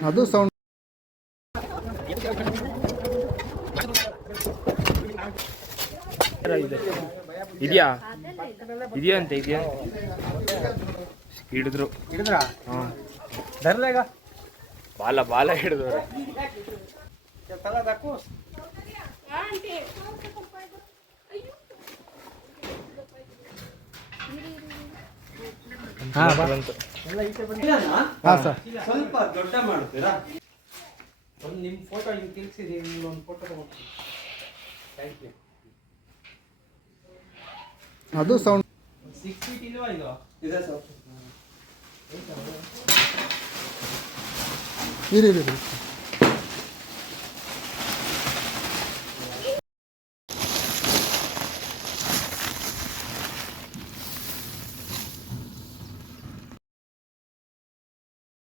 ಅದು ಸೌಂಡ್ ಇದೆಯಾ ಇದೆಯಂತೆ ಇದೆಯಾ ಹಿಡಿದ್ರಾ ಹಾಂ ಧರ್ಲೇಗ ಬಾಲ ಬಾಲ ಹಿಡಿದವ್ರೆ ಸ್ವಲ್ಪ ದೊಡ್ಡ ಮಾಡ್ತೀರಾ ಒಂದು ನಿಮ್ಮ ಫೋಟೋ ಹಿಂಗೆ ತಿಳ್ಸಿರಿ ಒಂದು ಫೋಟೋ ತಗೊಂಡು ಥ್ಯಾಂಕ್ ಯು ಅದು ಸೌಂಡ್ 6 ಫೀಟ್ ಇಲ್ವಾ ಇದು ಇದೆ ಸರ್ ಇರಿ